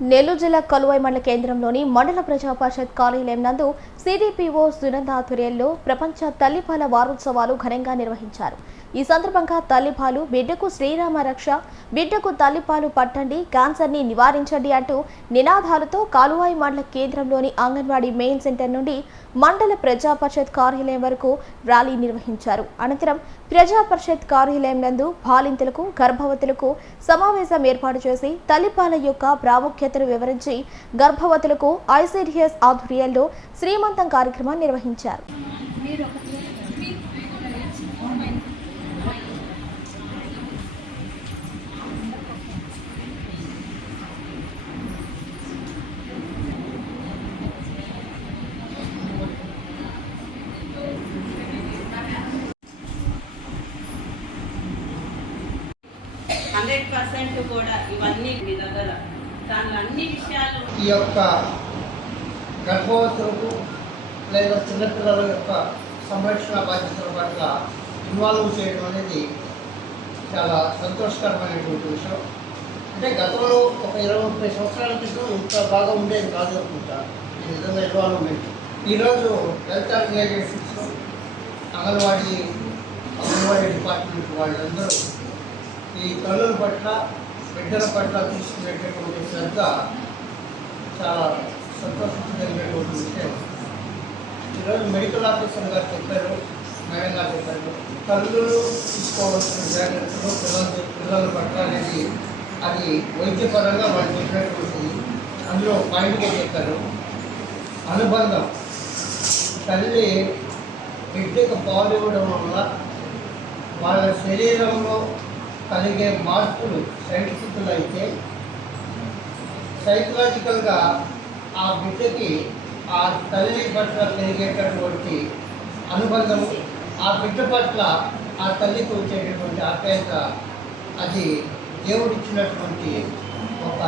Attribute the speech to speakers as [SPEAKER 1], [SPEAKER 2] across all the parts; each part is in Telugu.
[SPEAKER 1] నెల్లూరు జిల్లా కలువై మండల కేంద్రంలోని మండల ప్రజా పరిషత్ కార్యాలయం నందు సిడిపిఓ సునంద ఆధ్వర్యంలో ప్రపంచ తల్లిపాల వారోత్సవాలు ఘనంగా నిర్వహించారు. ఈ సందర్భంగా తల్లిపాలు బిడ్డకు శ్రీరామ రక్ష బిడ్డకు తల్లిపాలు పట్టండి క్యాన్సర్ని నివారించండి అంటూ నినాదాలతో కాలువాయి మండల కేంద్రంలోని అంగన్వాడీ మెయిన్ సెంటర్ నుండి మండల ప్రజా పరిషత్ కార్యాలయం వరకు ర్యాలీ నిర్వహించారు. అనంతరం ప్రజా పరిషత్ కార్యాలయం నందు బాలింతలకు గర్భవతులకు సమావేశం ఏర్పాటు చేసి తల్లిపాల యొక్క ప్రాముఖ్యతను వివరించి గర్భవతులకు ఐసిడిఎస్ ఆధ్వర్యంలో శ్రీమంతం కార్యక్రమం నిర్వహించారు.
[SPEAKER 2] పర్సెంట్ కూడా ఇవన్నీ మీ దగ్గర దానిలో అన్ని విషయాలు
[SPEAKER 3] ఈ యొక్క గర్భవతులకు లేదా చిన్నపిల్లల యొక్క సంరక్షణ బాధ్యతల పట్ల ఇన్వాల్వ్ చేయడం అనేది చాలా సంతోషకరమైనటువంటి విషయం. అంటే గతంలో ఒక ఇరవై ముప్పై సంవత్సరాల క్రితం ఇంత బాగా ఉండేది కాదు అనుకుంటా. ఈ విధంగా ఇన్వాల్వ్మెంట్ ఈరోజు health organisations anganwadi anganwadi department వాళ్ళందరూ ఈ తల్లుల పట్ల బిడ్డల పట్ల తీసుకునేటటువంటి శ్రద్ధ చాలా సంతోషించగలిగినటువంటి విషయం. ఈరోజు మెడికల్ ఆఫీసర్ గారు చెప్పారు మేడం గారు చెప్పారు తల్లులు తీసుకోవాల్సిన జాగ్రత్తలు పిల్లల పిల్లల పట్ల అనేది అది వైద్యపరంగా వాళ్ళు చెప్పినటువంటి అందులో పాయింట్గా చెప్పారు. అనుబంధం. తల్లి బిడ్డకు పాలు ఇవ్వడం వల్ల వాళ్ళ శరీరంలో కలిగే మార్పులు సైంటిఫిక్లు అయితే సైకలాజికల్గా ఆ బిడ్డకి ఆ తల్లి పట్ల కలిగేటటువంటి అనుబంధం ఆ బిడ్డ పట్ల ఆ తల్లికి వచ్చేటటువంటి ఆప్యాయత అది దేవుడిచ్చినటువంటి ఒక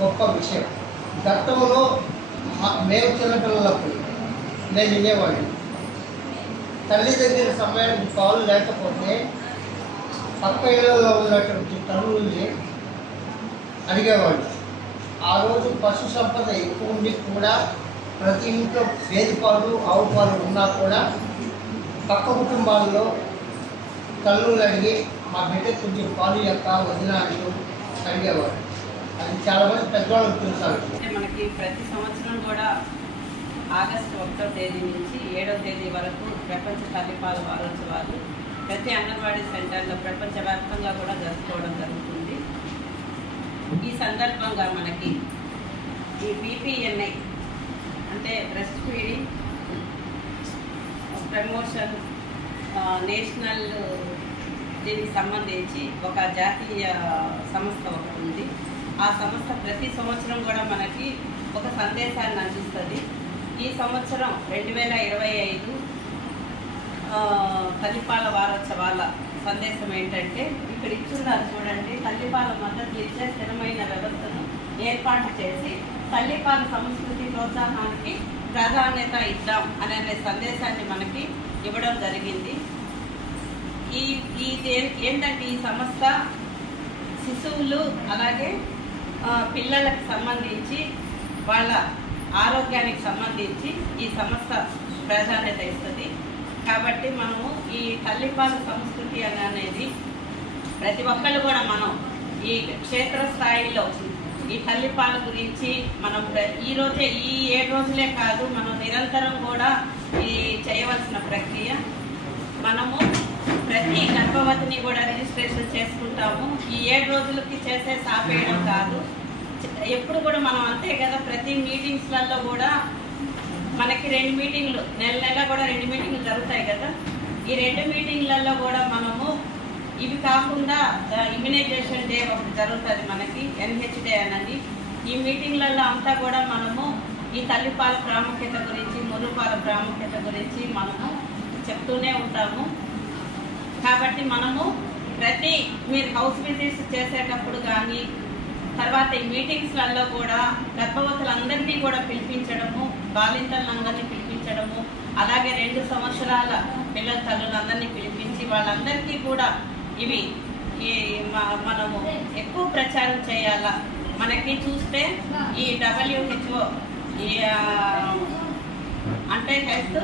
[SPEAKER 3] గొప్ప విషయం. గతంలో మేము చిన్నపిల్లలప్పుడు నేను వినేవాడిని. తల్లి దగ్గర సమయానికి పాలు లేకపోతే పక్క ఇళ్ళలో ఉన్నటువంటి తల్లుల్ని అడిగేవాడు ఆ రోజు పశు సంపద ఎక్కువ ఉండి కూడా ప్రతి ఇంట్లో వేది పాలు ఆవు పాలు ఉన్నా కూడా పక్క కుటుంబాల్లో తల్లులు అడిగి మా బిడ్డ కొంచెం పాలు యొక్క వదిన అంటూ అడిగేవాడు అది చాలామంది పెద్దవాళ్ళకి తెలుసారు
[SPEAKER 2] అంటే మనకి ప్రతి సంవత్సరం కూడా ఆగస్టు ఒకటో తేదీ నుంచి ఏడో తేదీ వరకు ప్రపంచ తల్లిపాల వారోత్సవాలు ప్రతి అంగన్వాడీ సెంటర్లో ప్రపంచవ్యాప్తంగా కూడా జరుపుకోవడం జరుగుతుంది. ఈ సందర్భంగా మనకి ఈ బీపీఎన్ఐ అంటే బ్రెస్ట్ ఫీడింగ్ ప్రమోషన్ నేషనల్ దీనికి సంబంధించి ఒక జాతీయ సంస్థ ఒకటి ఉంది. ఆ సంస్థ ప్రతి సంవత్సరం కూడా మనకి ఒక సందేశాన్ని అందిస్తుంది. ఈ సంవత్సరం రెండు వేల ఇరవై ఐదు తల్లిపాల వారోత్సవాల సందేశం ఏంటంటే ఇక్కడ ఇచ్చున్నారు చూడండి తల్లిపాల మద్దతు ఇచ్చే స్థిరమైన వ్యవస్థను ఏర్పాటు చేసి తల్లిపాల సంస్కృతి ప్రోత్సాహానికి ప్రాధాన్యత ఇద్దాం అనే సందేశాన్ని మనకి ఇవ్వడం జరిగింది. ఈ ఈ ఏంటంటే ఈ సంస్థ శిశువులు అలాగే పిల్లలకు సంబంధించి వాళ్ళ ఆరోగ్యానికి సంబంధించి ఈ సంస్థ ప్రాధాన్యత ఇస్తుంది. కాబట్టి మనము ఈ తల్లిపాల సంస్కృతి అని అనేది ప్రతి ఒక్కళ్ళు కూడా మనం ఈ క్షేత్రస్థాయిలో ఈ తల్లిపాల గురించి మనం ప్ర- ఈ రోజే ఈ ఏడు రోజులే కాదు మనం నిరంతరం కూడా ఈ చేయవలసిన ప్రక్రియ. మనము ప్రతి గర్భవతిని కూడా రిజిస్ట్రేషన్ చేసుకుంటాము. ఈ ఏడు రోజులకి చేసే సాపేయడం కాదు. ఎప్పుడు కూడా మనం అంతే కదా ప్రతి మీటింగ్స్లలో కూడా మనకి రెండు మీటింగ్లు నెల నెల కూడా రెండు మీటింగ్లు జరుగుతాయి కదా. ఈ రెండు మీటింగ్లలో కూడా మనము ఇవి కాకుండా ఇమ్యునైజేషన్ డే ఒకటి జరుగుతుంది మనకి ఎన్హెచ్ డే అనేది ఈ మీటింగ్లలో అంతా కూడా మనము ఈ తల్లిపాల ప్రాముఖ్యత గురించి మురుపాల ప్రాముఖ్యత గురించి మనము చెప్తూనే ఉంటాము. కాబట్టి మనము ప్రతి మీరు హౌస్ విజిట్స్ చేసేటప్పుడు కానీ తర్వాత ఈ మీటింగ్స్లలో కూడా గర్భవతులందరినీ కూడా పిలిపించడము బాలింతలందరినీ పిలిపించడము అలాగే రెండు సంవత్సరాల పిల్లల తల్లులందరినీ పిలిపించి వాళ్ళందరికీ కూడా ఇవి ఈ మ- మనము ఎక్కువ ప్రచారం చేయాలా? మనకి చూస్తే ఈ డబ్ల్యూహెచ్ఓ అంటే హెల్త్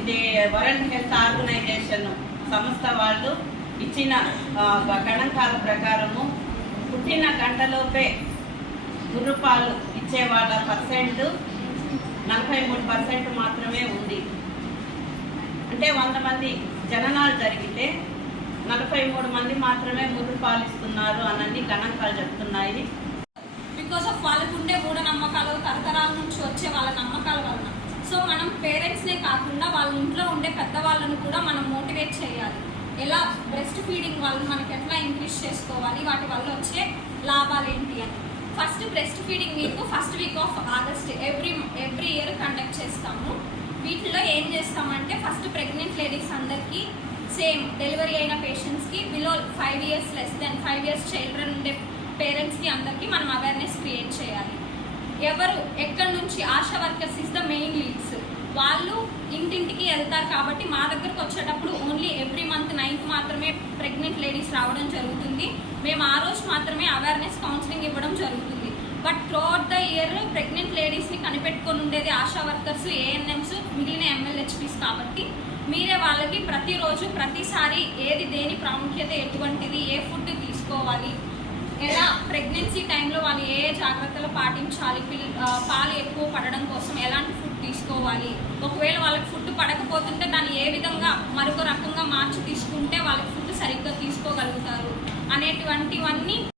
[SPEAKER 2] ఇది వరల్డ్ హెల్త్ ఆర్గనైజేషన్ సంస్థ వాళ్ళు ఇచ్చిన గణాంకాల ప్రకారము పుట్టిన గంటలోపే గుర్రపాలు ఇచ్చే వాళ్ళ పర్సెంట్ నలభై మూడు పర్సెంట్ మాత్రమే ఉంది. అంటే వంద మంది జననాలు జరిగితే నలభై మూడు మంది మాత్రమే ముర్రు పాలిస్తున్నారు అనని గణాంకాలు చెప్తున్నాయి.
[SPEAKER 4] బికాస్ ఆఫ్ వాళ్ళకు ఉండే మూఢనమ్మకాలు తరతరాల నుంచి వచ్చే వాళ్ళ నమ్మకాల వలన. సో మనం పేరెంట్స్నే కాకుండా వాళ్ళ ఇంట్లో ఉండే పెద్దవాళ్ళను కూడా మనం మోటివేట్ చేయాలి. ఎలా? బ్రెస్ట్ ఫీడింగ్ వాళ్ళని మనకి ఎట్లా ఇంక్రీజ్ చేసుకోవాలి? వాటి వల్ల వచ్చే లాభాలు ఏంటి అని. First breast feeding week first week of August every every year conduct చేస్తాము. వీటిలో ఏం చేస్తామంటే ఫస్ట్ ప్రెగ్నెంట్ లేడీస్ అందరికీ సేమ్ డెలివరీ అయిన పేషెంట్స్కి below five years less than five years children ఉండే పేరెంట్స్కి అందరికీ మనం అవేర్నెస్ క్రియేట్ చేయాలి. ఎవరు ఎక్కడి నుంచి ASHA workers is the main leads. వాళ్ళు ఇంటింటికి వెళ్తారు కాబట్టి మా దగ్గరకు వచ్చేటప్పుడు ఓన్లీ ఎవ్రీ మంత్ నైన్త్ మాత్రమే ప్రెగ్నెంట్ లేడీస్ రావడం జరుగుతుంది. మేము ఆ రోజు మాత్రమే అవేర్నెస్ కౌన్సిలింగ్ ఇవ్వడం జరుగుతుంది. But throughout the year pregnant లేడీస్ని కనిపెట్టుకొని ఉండేది ఆశా వర్కర్స్ ఏఎన్ఎంస్ మిగిలిన ఎంఎల్హెచ్పీస్ కాబట్టి మీరే వాళ్ళకి ప్రతిరోజు ప్రతిసారి ఏది దేని ప్రాముఖ్యత ఎటువంటిది ఏ ఫుడ్ తీసుకోవాలి ఎలా ప్రెగ్నెన్సీ టైంలో వాళ్ళు ఏ ఏ జాగ్రత్తలు పాటించాలి? పిల్ పాలు ఎక్కువ పడడం కోసం ఎలాంటి ఫుడ్ తీసుకోవాలి? ఒకవేళ వాళ్ళకి ఫుడ్ పడకపోతుంటే దాన్ని ఏ విధంగా మరొక రకంగా మార్చి తీసుకుంటే వాళ్ళకి ఫుడ్ సరిగ్గా తీసుకోగలుగుతారు? అనేటువంటివన్నీ